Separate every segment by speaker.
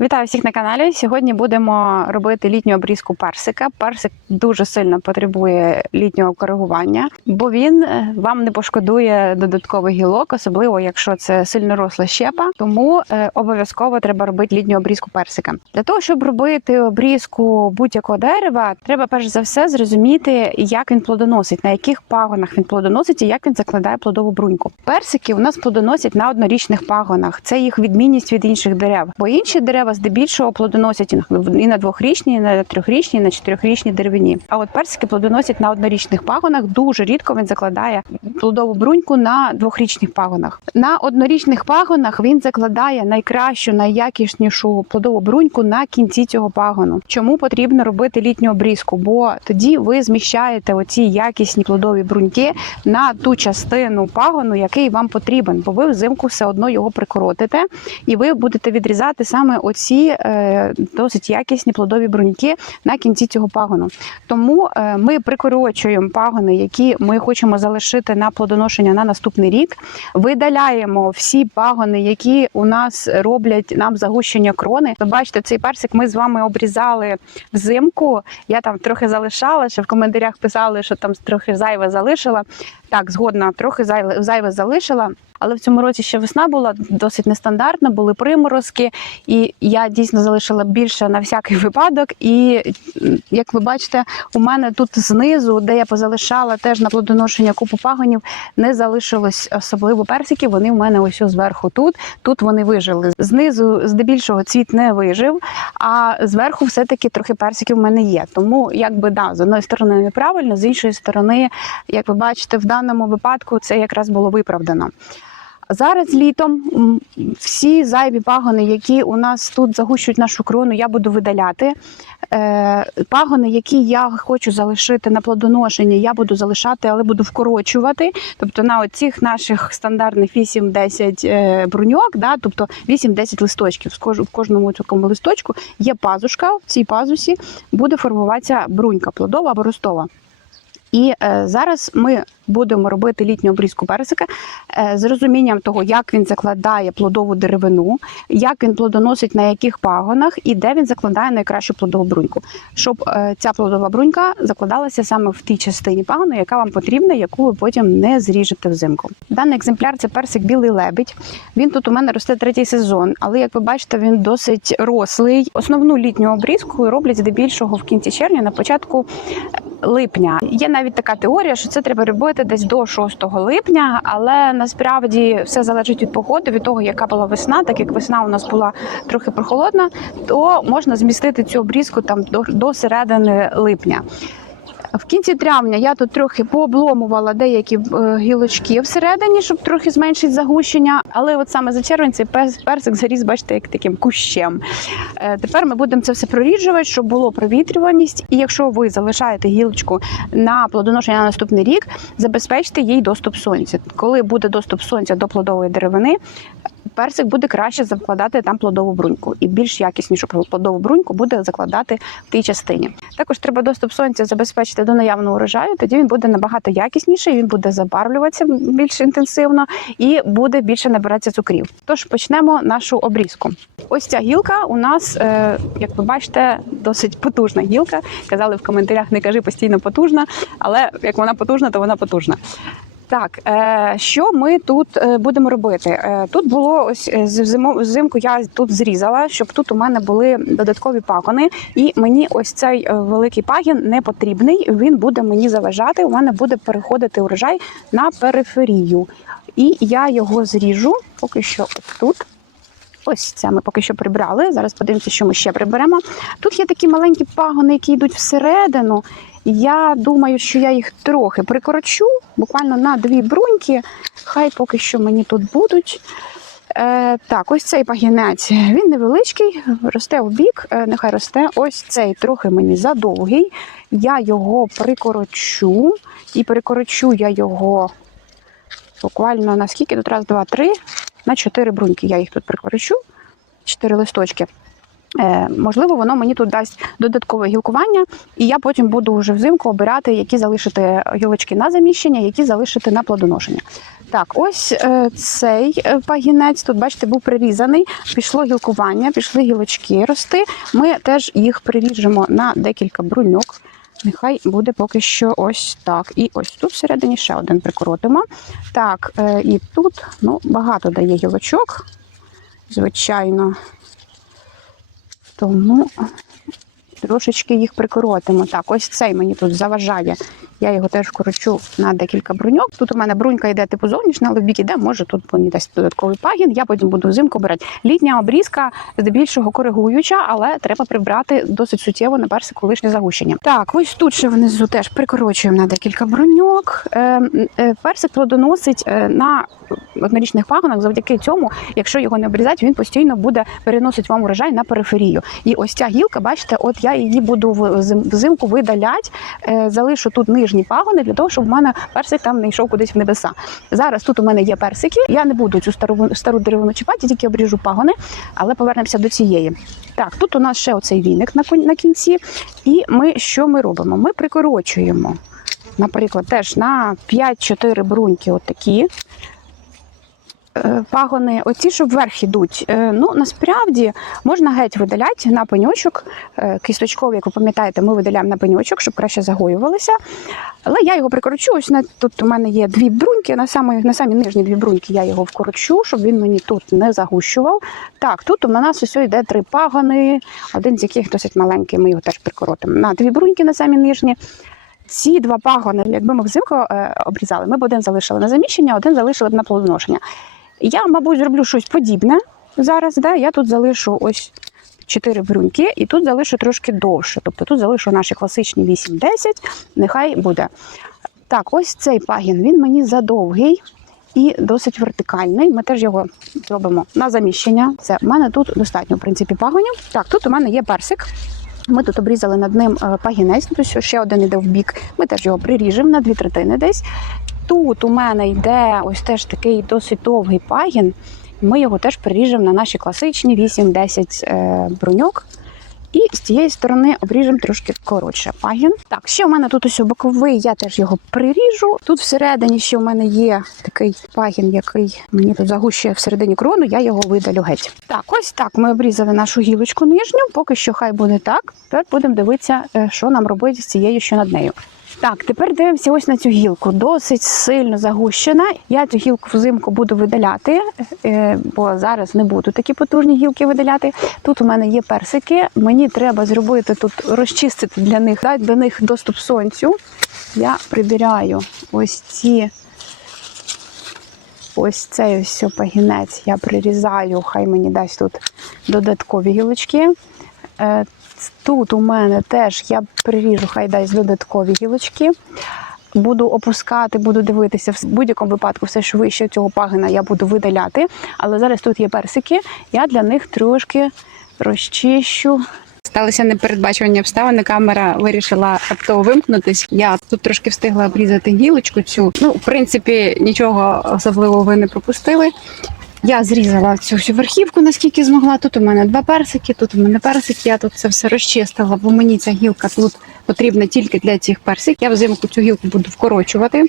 Speaker 1: Вітаю всіх на каналі. Сьогодні будемо робити літню обрізку персика. Персик дуже сильно потребує літнього коригування, бо він е, вам не пошкодує додаткових гілок, особливо якщо це сильно росла щепа. Тому е, обов'язково треба робити літню обрізку персика. Для того щоб робити обрізку будь-якого дерева, треба перш за все зрозуміти, як він плодоносить, на яких пагонах він плодоносить і як він закладає плодову бруньку. Персики у нас плодоносять на однорічних пагонах. Це їх відмінність від інших дерев, бо інші дерева здебільшого плодоносять і на двохрічній, і на трьохрічній, і на чотирьохрічній деревині. А от персики плодоносять на однорічних пагонах. Дуже рідко він закладає плодову бруньку на двохрічних пагонах. На однорічних пагонах він закладає найкращу, найякіснішу плодову бруньку на кінці цього пагону. Чому потрібно робити літню обрізку? Бо тоді ви зміщаєте оці якісні плодові бруньки на ту частину пагону, який вам потрібен, бо ви взимку все одно його прикоротите, і ви будете відрізати саме оці е, досить якісні плодові бруньки на кінці цього пагону. Тому е, ми прикорочуємо пагони, які ми хочемо залишити на плодоношення на наступний рік. Видаляємо всі пагони, які у нас роблять нам загущення крони. Ви бачите, цей персик ми з вами обрізали взимку. Я там трохи залишала, ще в коментарях писали, що там трохи зайве залишила. Так, згодна, трохи зайве, зайве залишила. Але в цьому році ще весна була досить нестандартна, були приморозки, і я дійсно залишила більше на всякий випадок. І як ви бачите, у мене тут знизу, де я позалишала теж на плодоношення купу пагонів, не залишилось особливо персиків. Вони в мене ось зверху тут. Тут вони вижили. Знизу, здебільшого, цвіт не вижив, а зверху все-таки трохи персиків в мене є. Тому, якби да, з одної сторони неправильно, з іншої сторони, як ви бачите, в даному випадку це якраз було виправдано. Зараз літом всі зайві пагони, які у нас тут загущують нашу крону, я буду видаляти. Е, пагони, які я хочу залишити на плодоношенні, я буду залишати, але буду вкорочувати. Тобто на оцих наших стандартних 8-10 е, бруньок, да, тобто 8-10 листочків. В кожному такому листочку є пазушка. В цій пазусі буде формуватися брунька плодова або ростова. І е, зараз ми будемо робити літню обрізку персика е, з розумінням того, як він закладає плодову деревину, як він плодоносить на яких пагонах і де він закладає найкращу плодову бруньку, щоб е, ця плодова брунька закладалася саме в тій частині пагону, яка вам потрібна, яку ви потім не зріжете взимку. Даний екземпляр це персик білий лебідь. Він тут у мене росте третій сезон, але як ви бачите, він досить рослий. Основну літню обрізку роблять здебільшого в кінці червня, на початку липня. Є навіть така теорія, що це треба робити десь до 6 липня, але насправді все залежить від погоди, від того, яка була весна. Так як весна у нас була трохи прохолодна, то можна змістити цю обрізку там до, до середини липня. В кінці травня я тут трохи пообломувала деякі е, гілочки всередині, щоб трохи зменшити загущення. Але от саме за червень цей персик заріс, бачите, як таким кущем. Е, Тепер ми будемо це все проріджувати, щоб було провітрюваність. І якщо ви залишаєте гілочку на плодоношення на наступний рік, забезпечте їй доступ сонця. Коли буде доступ сонця до плодової деревини, персик буде краще закладати там плодову бруньку, і більш якіснішу плодову бруньку буде закладати в тій частині. Також треба доступ сонця забезпечити до наявного урожаю. Тоді він буде набагато якісніший, він буде забарвлюватися більш інтенсивно і буде більше набиратися цукрів. Тож почнемо нашу обрізку. Ось ця гілка у нас, е, як ви бачите, досить потужна гілка. Казали в коментарях, не кажи постійно потужна, але як вона потужна, то вона потужна. Так, е, що ми тут е, будемо робити? Е, тут було ось взимку я тут зрізала, щоб тут у мене були додаткові пагони, і мені ось цей великий пагін не потрібний. Він буде мені заважати. У мене буде переходити урожай на периферію. І я його зріжу поки що тут. Ось це ми поки що прибрали. Зараз подивимося, що ми ще приберемо. Тут є такі маленькі пагони, які йдуть всередину. Я думаю, що я їх трохи прикорочу, буквально на дві бруньки. Хай поки що мені тут будуть. Е, так, ось цей пагінець. Він невеличкий, росте в бік, е, нехай росте. Ось цей трохи мені задовгий. Я його прикорочу. І прикорочу я його буквально на скільки? Тут раз, два, три, на чотири бруньки. Я їх тут прикорочу. Чотири листочки. Е, можливо, воно мені тут дасть додаткове гілкування, і я потім буду вже взимку обирати, які залишити гілочки на заміщення, які залишити на плодоношення. Так, ось е, цей е, пагінець, тут, бачите, був прирізаний, пішло гілкування, пішли гілочки рости. Ми теж їх приріжемо на декілька бруньок. Нехай буде поки що ось так. І ось тут всередині ще один прикоротимо. Так, е, і тут ну, багато дає гілочок, звичайно. Тому трошечки їх прикоротимо. Так, ось цей мені тут заважає. Я його теж корочу на декілька бруньок. Тут у мене брунька йде типу зовнішня, але в бік іде, може тут мені дасть додатковий пагін. Я потім буду взимку брати. Літня обрізка здебільшого коригуюча, але треба прибрати досить суттєво на персику лишнє загущення. Так, ось тут ще внизу теж прикорочуємо на декілька бруньок. Е, е, персик плодоносить е, на однорічних пагонах завдяки цьому, якщо його не обрізати, він постійно буде переносити вам урожай на периферію. І ось ця гілка, бачите, от я її буду взимку видаляти, е, залишу тут нижні пагони для того, щоб в мене персик там не йшов кудись в небеса. Зараз тут у мене є персики. Я не буду цю стару стару деревину чіпати, тільки обріжу пагони, але повернемося до цієї. Так, тут у нас ще оцей віник на кінці. І ми що ми робимо? Ми прикорочуємо. Наприклад, теж на 5-4 бруньки, отакі е, пагони, оці, що вверх ідуть. Е, Ну насправді можна геть видаляти на пеньочок. Е, Кісточковий, як ви пам'ятаєте, ми видаляємо на пеньочок, щоб краще загоювалися. Але я його прикорочу. Ось на тут у мене є дві бруньки. На самі, на самі нижні дві бруньки я його вкорочу, щоб він мені тут не загущував. Так, тут у нас ось йде три пагони, один з яких досить маленький. Ми його теж прикоротимо. На дві бруньки на самі нижні. Ці два пагони, якби ми взимку е, обрізали, ми б один залишили на заміщення, один залишили б на плодоношення. Я, мабуть, зроблю щось подібне зараз. Да? Я тут залишу ось 4 бруньки, і тут залишу трошки довше. Тобто тут залишу наші класичні 8-10, нехай буде. Так, ось цей пагін, він мені задовгий і досить вертикальний. Ми теж його зробимо на заміщення. Це в мене тут достатньо, в принципі, пагонів. Так, тут у мене є персик. Ми тут обрізали над ним е, пагінець, тобто ще один іде в бік. Ми теж його приріжемо на дві третини десь. Тут у мене йде ось теж такий досить довгий пагін. Ми його теж приріжемо на наші класичні 8-10 е, бруньок. І з цієї сторони обріжемо трошки коротше пагін. Так, ще у мене тут ось боковий, я теж його приріжу. Тут всередині ще у мене є такий пагін, який мені тут загущує всередині крону, я його видалю геть. Так, ось так ми обрізали нашу гілочку нижню. Поки що хай буде так. Тепер будемо дивитися, е, що нам робити з цією, що над нею. Так, тепер дивимося ось на цю гілку. Досить сильно загущена. Я цю гілку взимку буду видаляти, е, бо зараз не буду такі потужні гілки видаляти. Тут у мене є персики. Мені треба зробити тут розчистити для них, дати до них доступ сонцю. Я прибираю ось ці. Ось цей ось пагінець я прирізаю, хай мені дасть тут додаткові гілочки. Тут у мене теж я приріжу, хай дасть додаткові гілочки. Буду опускати, буду дивитися. В будь-якому випадку все, що вище цього пагина, я буду видаляти. Але зараз тут є персики, я для них трошки розчищу. Сталися непередбачувані обставини. Камера вирішила раптово вимкнутись. Я тут трошки встигла обрізати гілочку цю. Ну, в принципі, нічого особливого ви не пропустили. Я зрізала цю всю верхівку, наскільки змогла. Тут у мене два персики, тут у мене персики. Я тут це все розчистила, бо мені ця гілка тут потрібна тільки для цих персиків. Я взимку цю гілку буду вкорочувати.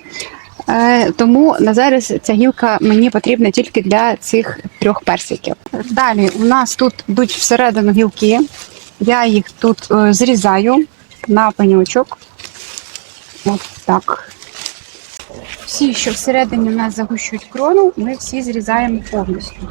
Speaker 1: Е, Тому на зараз ця гілка мені потрібна тільки для цих трьох персиків. Далі у нас тут йдуть всередину гілки. Я їх тут е, зрізаю на пеньочок. От так. Всі, що всередині у нас загущують крону, ми всі зрізаємо повністю.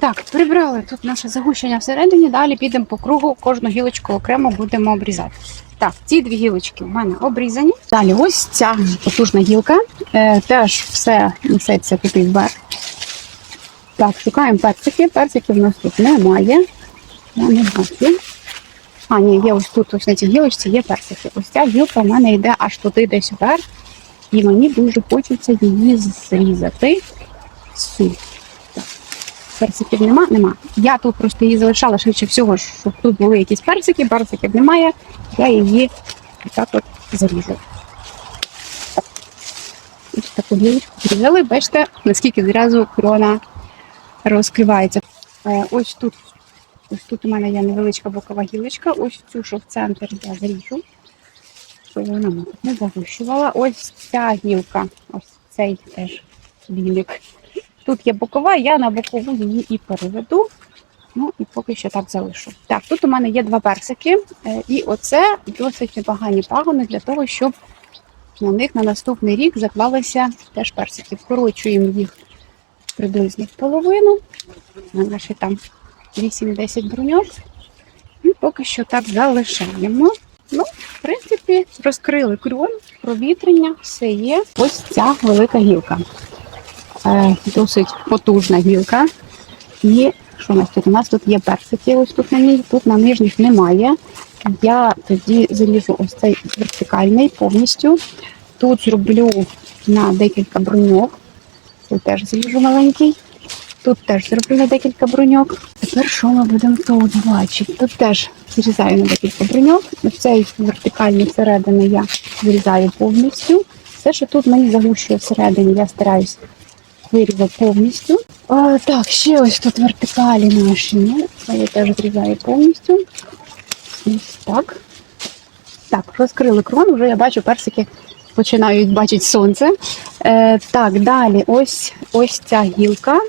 Speaker 1: Так, прибрали тут наше загущення всередині. Далі підемо по кругу, кожну гілочку окремо будемо обрізати. Так, ці дві гілочки в мене обрізані. Далі ось ця потужна гілка. Е, теж все несеться туди вверх. Так, шукаємо персики. Персиків у нас тут немає. Я не бачу. А, ні, є ось тут, ось на цій гілочці є персики. Ось ця гілка в мене йде аж туди десь вверх. І мені дуже хочеться її зрізати. Су. Персиків нема? Нема. Я тут просто її залишала швидше всього, щоб тут були якісь персики, персиків немає. Я її так от заріжу. Так. Ось таку гілочку зрізали. Бачите, наскільки зразу крона розкривається. Е, Ось тут Ось тут у мене є невеличка бокова гілочка. Ось цю, що в центр я зріжу, щоб вона не загущувала. Ось ця гілка, ось цей теж віник. Тут є бокова, я на бокову її і переведу. Ну і поки що так залишу. Так, тут у мене є два персики, е, і оце досить непогані пагони для того, щоб на них на наступний рік заклалися теж персики. Вкорочуємо їх приблизно в половину. Мене там 8-10 бруньок. І поки що так залишаємо. Ну, в принципі, розкрили крон, провітрення, все є. Ось ця велика гілка. Е, досить потужна гілка. І що у нас тут? У нас тут є персики, ось тут на ній, тут на нижніх немає. Я тоді залізу ось цей вертикальний повністю. Тут зроблю на декілька бруньок. Тут теж заліжу маленький. Тут теж зроблю на декілька бруньок. Тепер що ми будемо тут бачити? Тут теж зрізаю на декілька бруньок. Цей вертикальний всередини я зрізаю повністю. Все, що тут мені загущує всередині, я стараюсь вирізати повністю. А, так, ще ось тут вертикалі наші. Це я теж зрізаю повністю. Ось так. Так, розкрили крон, вже я бачу, персики починають бачити сонце. Е, так, далі, ось, ось ця гілка.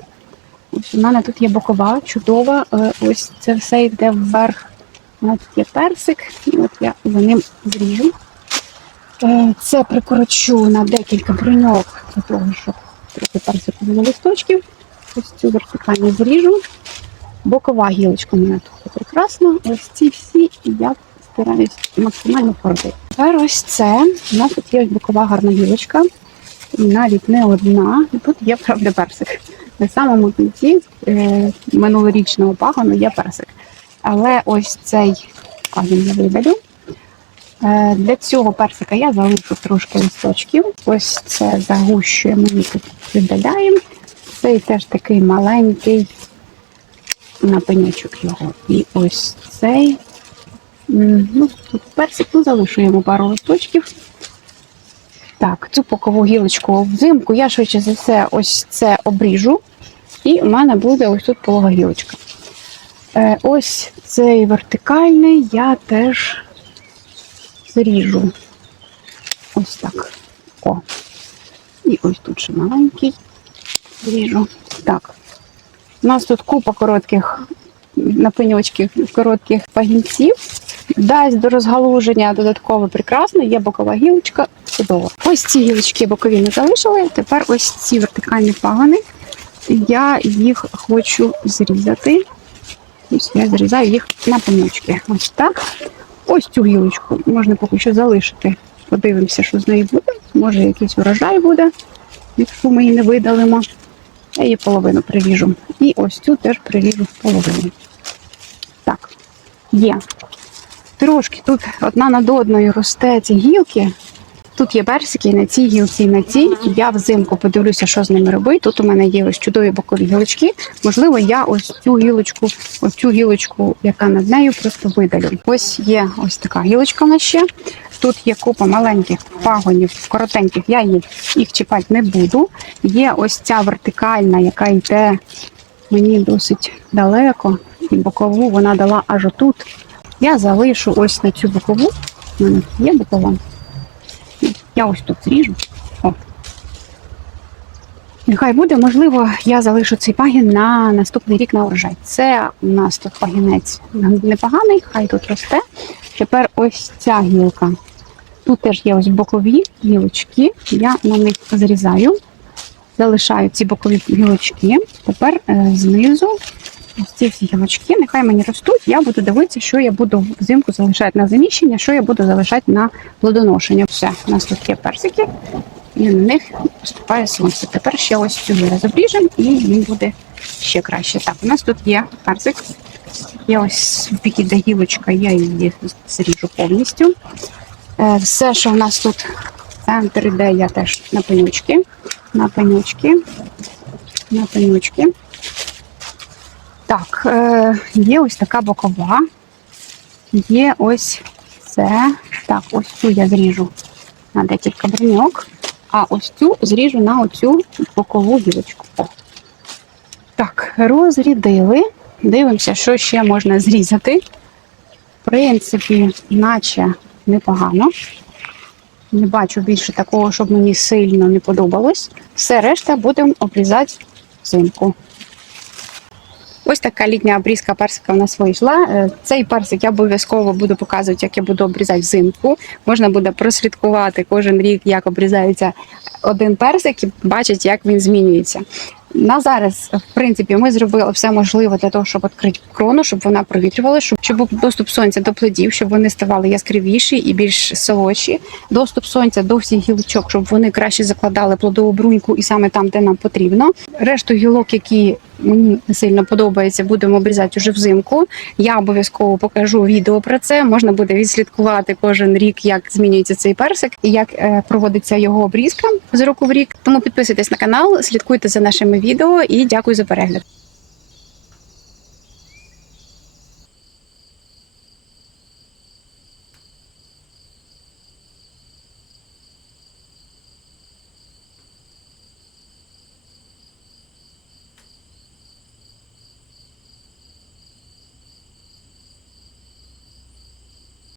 Speaker 1: Ось у мене тут є бокова, чудова. Е, ось це все йде вверх. У нас є персик, і от я за ним зріжу. Е, це прикорочу на декілька бруньок для того, щоб трохи персику було листочків. Ось цю вертикально зріжу. Бокова гілочка у мене тут прекрасна. Ось ці всі я стараюсь максимально порвати. Тепер ось це. У нас тут є ось бокова гарна гілочка. І навіть не одна. І тут є, правда, персик. На самому кінці е, минулорічного пагону є персик. Але ось цей пагін я видалю. Е, для цього персика я залишу трошки листочків. Ось це загущує, ми тут видаляємо. Цей теж такий маленький на пеньочок його. І ось цей. Ну, персик, ну, залишуємо пару листочків. Так, цю бокову гілочку взимку я швидше за все ось це обріжу. І у мене буде ось тут полога гілочка. Е, ось цей вертикальний я теж зріжу. Ось так. О. І ось тут ще маленький. Зріжу. Так. У нас тут купа коротких напиньочків, коротких пагінців. Дасть до розгалуження додатково прекрасно, є бокова гілочка, чудово. Ось ці гілочки бокові не залишили. Тепер ось ці вертикальні пагони. Я їх хочу зрізати. Ось я зрізаю їх на пеньочки. Ось так. Ось цю гілочку можна поки що залишити. Подивимося, що з нею буде. Може, якийсь урожай буде, якщо ми її не видалимо. Я її половину приріжу. І ось цю теж приріжу в половину. Так, є. Трошки тут одна над одною росте ці гілки. Тут є персики на цій гілці, на цій. Я взимку подивлюся, що з ними робити. Тут у мене є ось чудові бокові гілочки. Можливо, я ось цю гілочку, ось цю гілочку, яка над нею, просто видалю. Ось є ось така гілочка в ще. Тут є купа маленьких пагонів, коротеньких, я їх, їх чіпати не буду. Є ось ця вертикальна, яка йде мені досить далеко. І бокову вона дала аж отут. Я залишу ось на цю бокову. У мене є бокова. Я ось тут зріжу. О. Нехай буде, можливо, я залишу цей пагін на наступний рік на урожай. Це у нас тут пагінець непоганий, хай тут росте. Тепер ось ця гілка. Тут теж є ось бокові гілочки. Я на них зрізаю, залишаю ці бокові гілочки. Тепер е, знизу ось ці всі гілочки, нехай мені ростуть. Я буду дивитися, що я буду взимку залишати на заміщення, що я буду залишати на плодоношення. Все, у нас тут є персики, і на них поступає сонце. Тепер ще ось цю зараз обріжемо, і він буде ще краще. Так, у нас тут є персик. Є ось в бікі де гілочка, я її зріжу повністю. Е, Все, що в нас тут центр іде, я теж на пенючки, на пенючки, на пенючки. Так, е, є ось така бокова. Є ось це. Так, ось цю я зріжу на декілька бруньок, а ось цю зріжу на оцю бокову гілочку. Так, розрідили. Дивимося, що ще можна зрізати. В принципі, наче непогано. Не бачу більше такого, щоб мені сильно не подобалось. Все решта будемо обрізати взимку. Ось така літня обрізка персика у нас вийшла. Е, Цей персик я обов'язково буду показувати, як я буду обрізати взимку. Можна буде прослідкувати кожен рік, як обрізається один персик, і бачить, як він змінюється. На зараз, в принципі, ми зробили все можливе для того, щоб відкрити крону, щоб вона провітрювалася, щоб, щоб був доступ сонця до плодів, щоб вони ставали яскравіші і більш солодші. Доступ сонця до всіх гілочок, щоб вони краще закладали плодову бруньку і саме там, де нам потрібно. Решту гілок, які мені сильно подобається, будемо обрізати вже взимку. Я обов'язково покажу відео про це. Можна буде відслідкувати кожен рік, як змінюється цей персик і як е, проводиться його обрізка з року в рік. Тому підписуйтесь на канал, слідкуйте за нашими відео і дякую за перегляд.